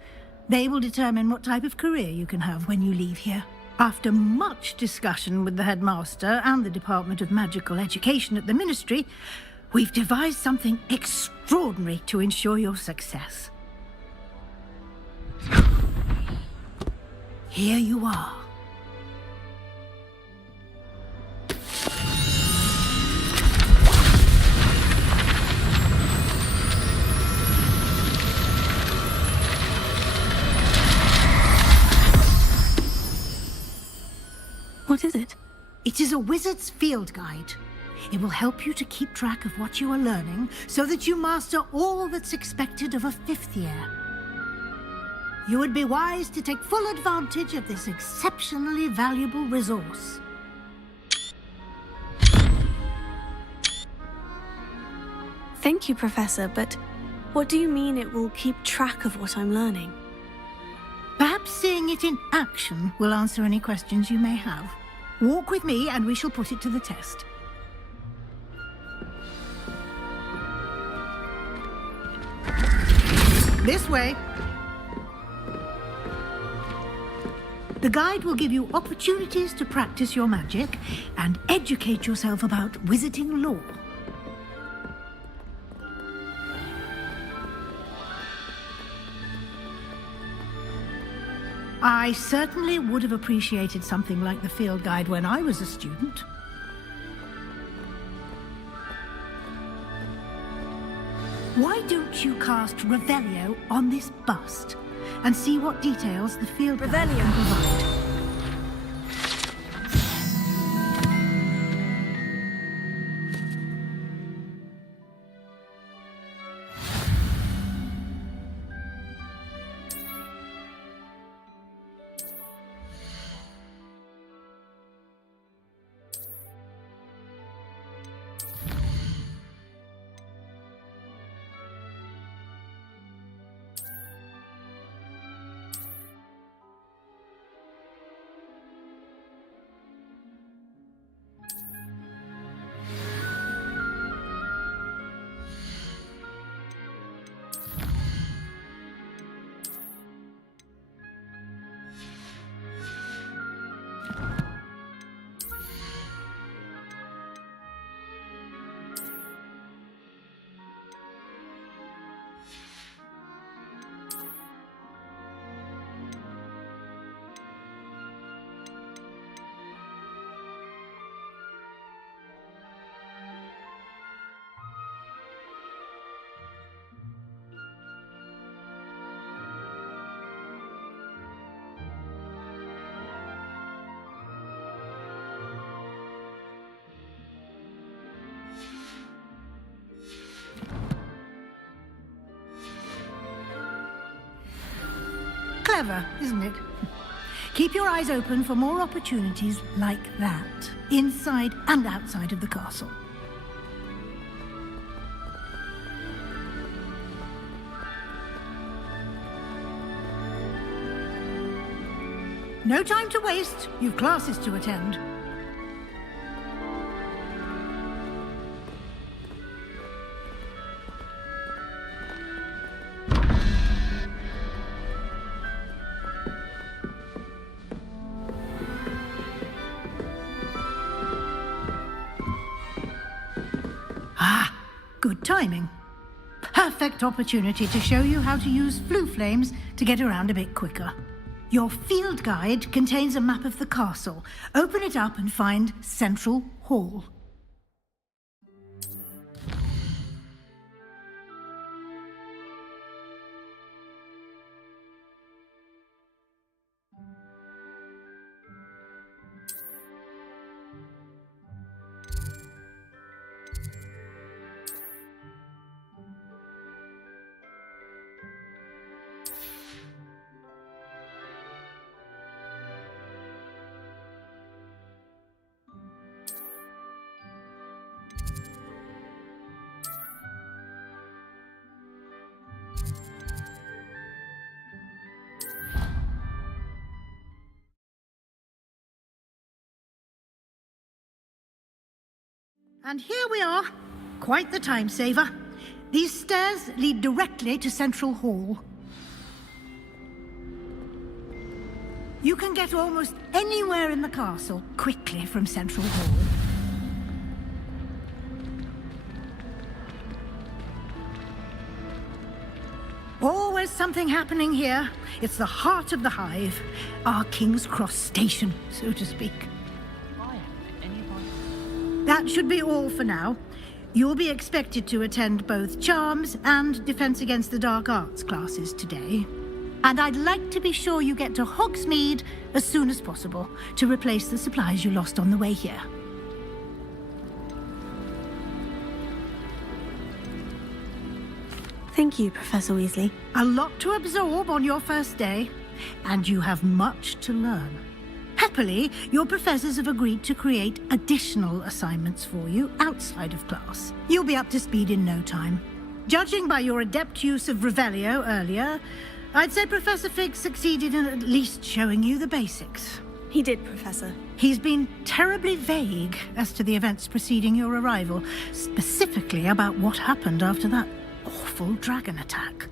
They will determine what type of career you can have when you leave here. After much discussion with the headmaster and the Department of Magical Education at the Ministry, we've devised something extraordinary to ensure your success. Here you are. What is it? It is a wizard's field guide. It will help you to keep track of what you are learning so that you master all that's expected of a fifth year. You would be wise to take full advantage of this exceptionally valuable resource. Thank you, Professor, but what do you mean it will keep track of what I'm learning? Perhaps seeing it in action will answer any questions you may have. Walk with me and we shall put it to the test. This way. The guide will give you opportunities to practice your magic and educate yourself about wizarding lore. I certainly would have appreciated something like the field guide when I was a student. Why don't you cast Revelio on this bust and see what details the field guide can provide? Clever, isn't it? Keep your eyes open for more opportunities like that, inside and outside of the castle. No time to waste. You've classes to attend. timing. Perfect opportunity to show you how to use flue flames to get around a bit quicker. Your field guide contains a map of the castle. Open it up and find Central Hall. And here we are. Quite the time saver. These stairs lead directly to Central Hall. You can get almost anywhere in the castle quickly from Central Hall. Always something happening here. It's the heart of the hive. Our King's Cross station, so to speak. That should be all for now. You'll be expected to attend both Charms and Defense Against the Dark Arts classes today. And I'd like to be sure you get to Hogsmeade as soon as possible to replace the supplies you lost on the way here. Thank you, Professor Weasley. A lot to absorb on your first day, and you have much to learn. Happily, your professors have agreed to create additional assignments for you outside of class. You'll be up to speed in no time. Judging by your adept use of Revelio earlier, I'd say Professor Fig succeeded in at least showing you the basics. He did, Professor. He's been terribly vague as to the events preceding your arrival, specifically about what happened after that awful dragon attack.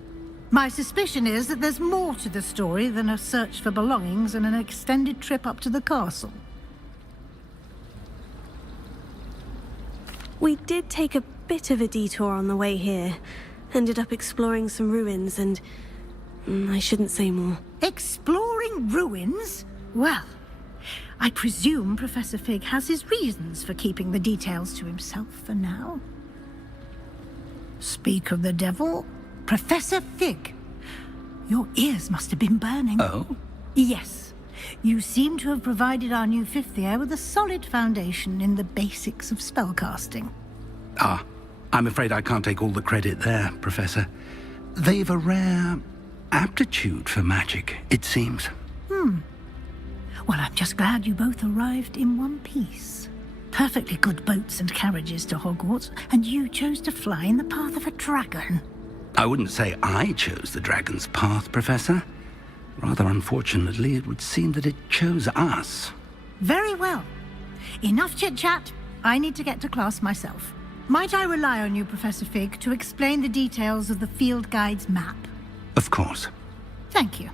My suspicion is that there's more to the story than a search for belongings and an extended trip up to the castle. We did take a bit of a detour on the way here. Ended up exploring some ruins and... I shouldn't say more. Exploring ruins? Well, I presume Professor Fig has his reasons for keeping the details to himself for now. Speak of the devil... Professor Fig, your ears must have been burning. Oh? Yes. You seem to have provided our new fifth year with a solid foundation in the basics of spellcasting. Ah, I'm afraid I can't take all the credit there, Professor. They've a rare aptitude for magic, it seems. Well, I'm just glad you both arrived in one piece. Perfectly good boats and carriages to Hogwarts, and you chose to fly in the path of a dragon. I wouldn't say I chose the dragon's path, Professor. Rather unfortunately, it would seem that it chose us. Very well. Enough chit-chat. I need to get to class myself. Might I rely on you, Professor Fig, to explain the details of the field guide's map? Of course. Thank you.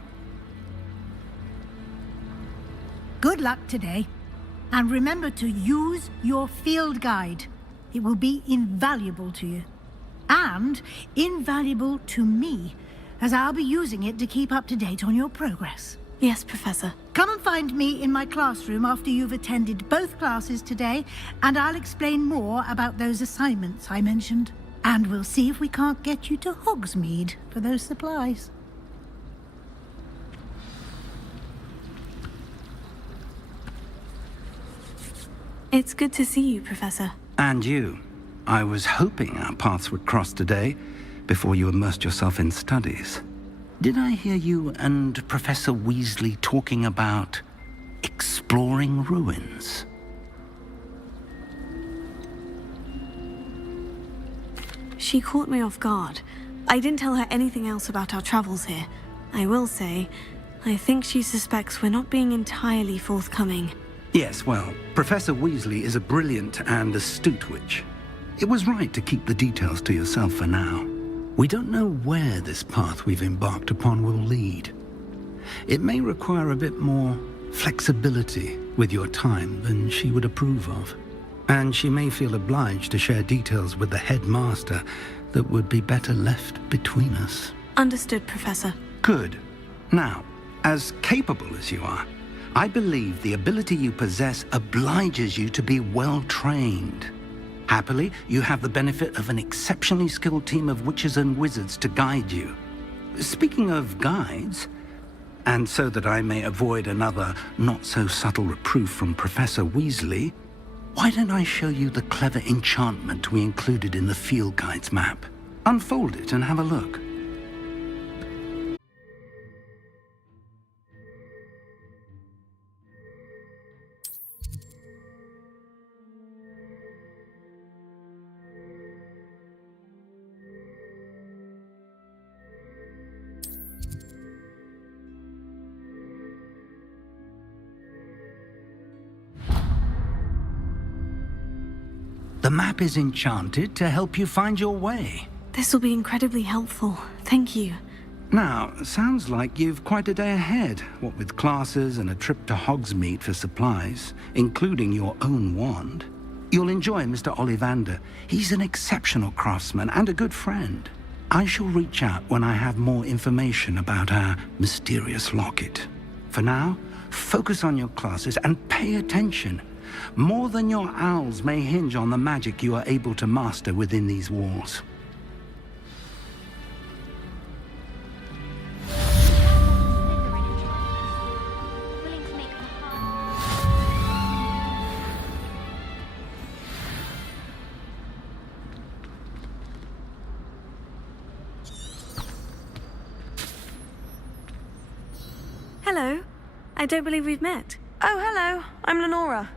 Good luck today. And remember to use your field guide. It will be invaluable to you. And invaluable to me, as I'll be using it to keep up to date on your progress. Yes, Professor. Come and find me in my classroom after you've attended both classes today, and I'll explain more about those assignments I mentioned. And we'll see if we can't get you to Hogsmeade for those supplies. It's good to see you, Professor. And you. I was hoping our paths would cross today, before you immersed yourself in studies. Did I hear you and Professor Weasley talking about exploring ruins? She caught me off guard. I didn't tell her anything else about our travels here. I will say, I think she suspects we're not being entirely forthcoming. Yes, well, Professor Weasley is a brilliant and astute witch. It was right to keep the details to yourself for now. We don't know where this path we've embarked upon will lead. It may require a bit more flexibility with your time than she would approve of. And she may feel obliged to share details with the headmaster that would be better left between us. Understood, Professor. Good. Now, as capable as you are, I believe the ability you possess obliges you to be well trained. Happily, you have the benefit of an exceptionally skilled team of witches and wizards to guide you. Speaking of guides, and so that I may avoid another not-so-subtle reproof from Professor Weasley, why don't I show you the clever enchantment we included in the field guide's map? Unfold it and have a look. The map is enchanted to help you find your way. This will be incredibly helpful. Thank you. Now, sounds like you've quite a day ahead, what with classes and a trip to Hogsmeade for supplies, including your own wand. You'll enjoy Mr. Ollivander. He's an exceptional craftsman and a good friend. I shall reach out when I have more information about our mysterious locket. For now, focus on your classes and pay attention. More than your owls may hinge on the magic you are able to master within these walls. Hello. I don't believe we've met. Oh, hello. I'm Lenora.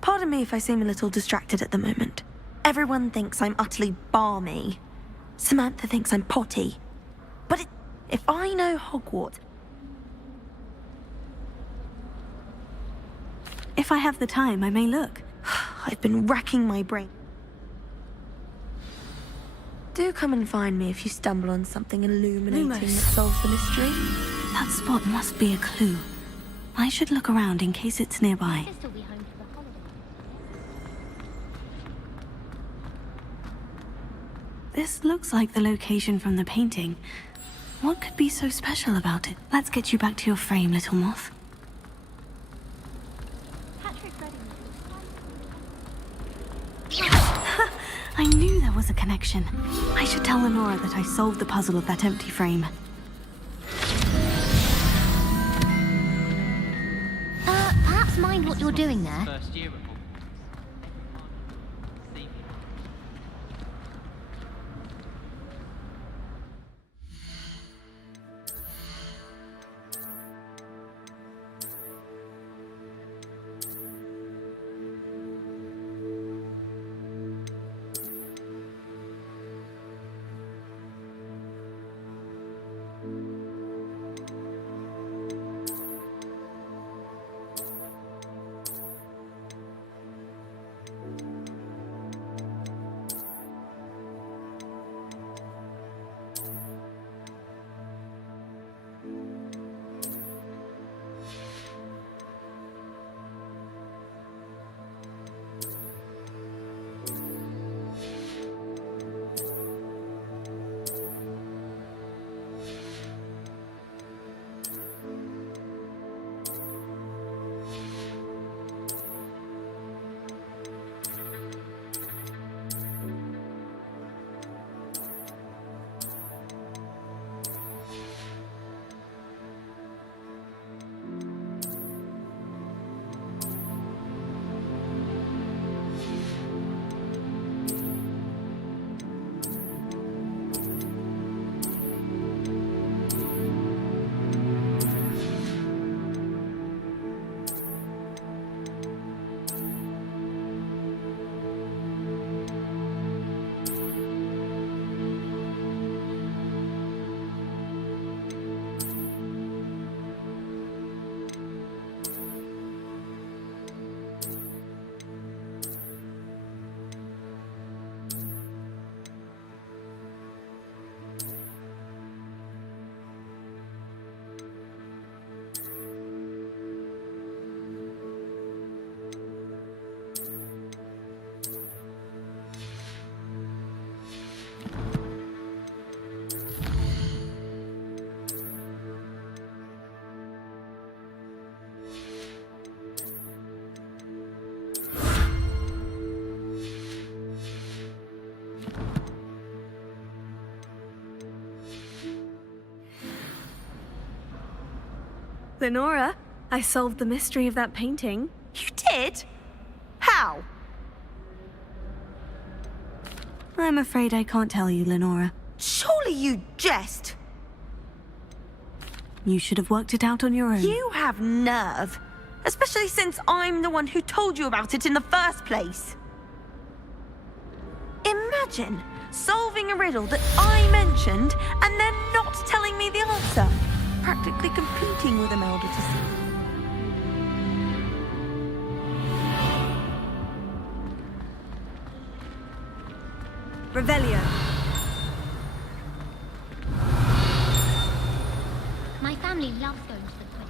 Pardon me if I seem a little distracted at the moment. Everyone thinks I'm utterly balmy. Samantha thinks I'm potty. But if I know Hogwarts... If I have the time, I may look. I've been racking my brain. Do come and find me if you stumble on something illuminating that solves the mystery. That spot must be a clue. I should look around in case it's nearby. This looks like the location from the painting. What could be so special about it? Let's get you back to your frame, little moth. I knew there was a connection. I should tell Lenora that I solved the puzzle of that empty frame. Perhaps mind what you're doing there. Lenora, I solved the mystery of that painting. You did? How? I'm afraid I can't tell you, Lenora. Surely you jest. You should have worked it out on your own. You have nerve. Especially since I'm the one who told you about it in the first place. Imagine solving a riddle that I mentioned and then not telling me the answer. Practically competing with Imelda to see. Revelio. My family loves going to the